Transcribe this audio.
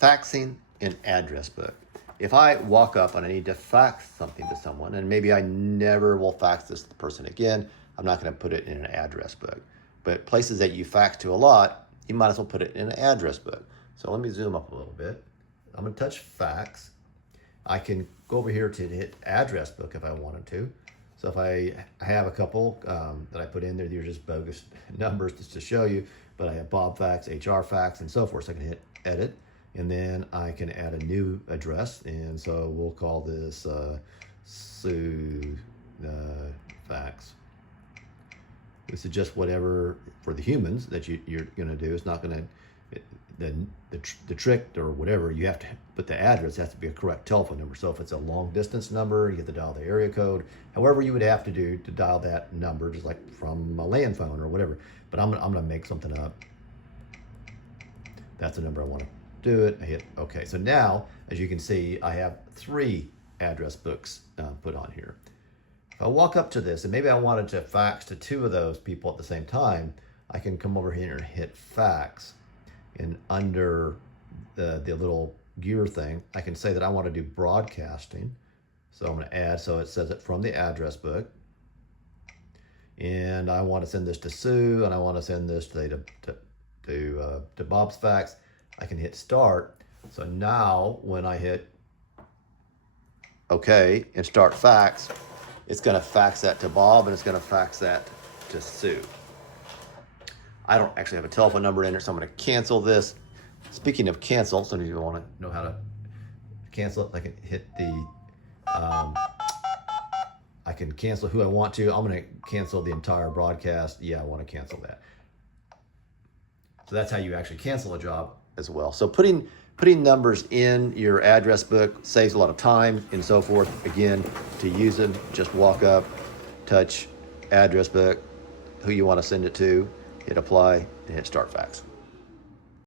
faxing an address book. If I walk up and I need to fax something to someone, and maybe I never will fax this person again, I'm not going to put it in an address book. But places that you fax to a lot, you might as well put it in an address book. So let me zoom up a little bit. I'm going to touch fax. I can go over here to hit address book if I wanted to. So if I have a couple that I put in there, they're just bogus numbers just to show you, but I have Bob fax, HR fax, and so forth. So I can hit edit, and then I can add a new address. And so we'll call this Sue fax. This is just whatever for the humans that you're gonna do. It's not gonna, the trick or whatever, you have to put the address, it has to be a correct telephone number. So if it's a long distance number, you have to dial the area code, however you would have to do to dial that number, just like from a land phone or whatever. But I'm gonna make something up. That's the number I wanna do it, I hit okay. So now, as you can see, I have 3 address books put on here. If I walk up to this, and maybe I wanted to fax to 2 of those people at the same time, I can come over here and hit fax. And under the little gear thing, I can say that I want to do broadcasting. So I'm going to add, so it says it from the address book. And I want to send this to Sue, and I want to send this to Bob's fax. I can hit start. So now when I hit OK and start fax, it's going to fax that to Bob, and it's going to fax that to Sue. I don't actually have a telephone number in it, so I'm going to cancel this. Speaking of cancel, some of you want to know how to cancel it. I can hit the, I can cancel who I want to. I'm going to cancel the entire broadcast. Yeah, I want to cancel that. So that's how you actually cancel a job as well. So putting numbers in your address book saves a lot of time and so forth. Again, to use them, just walk up, touch address book, who you want to send it to, hit apply, and hit start fax.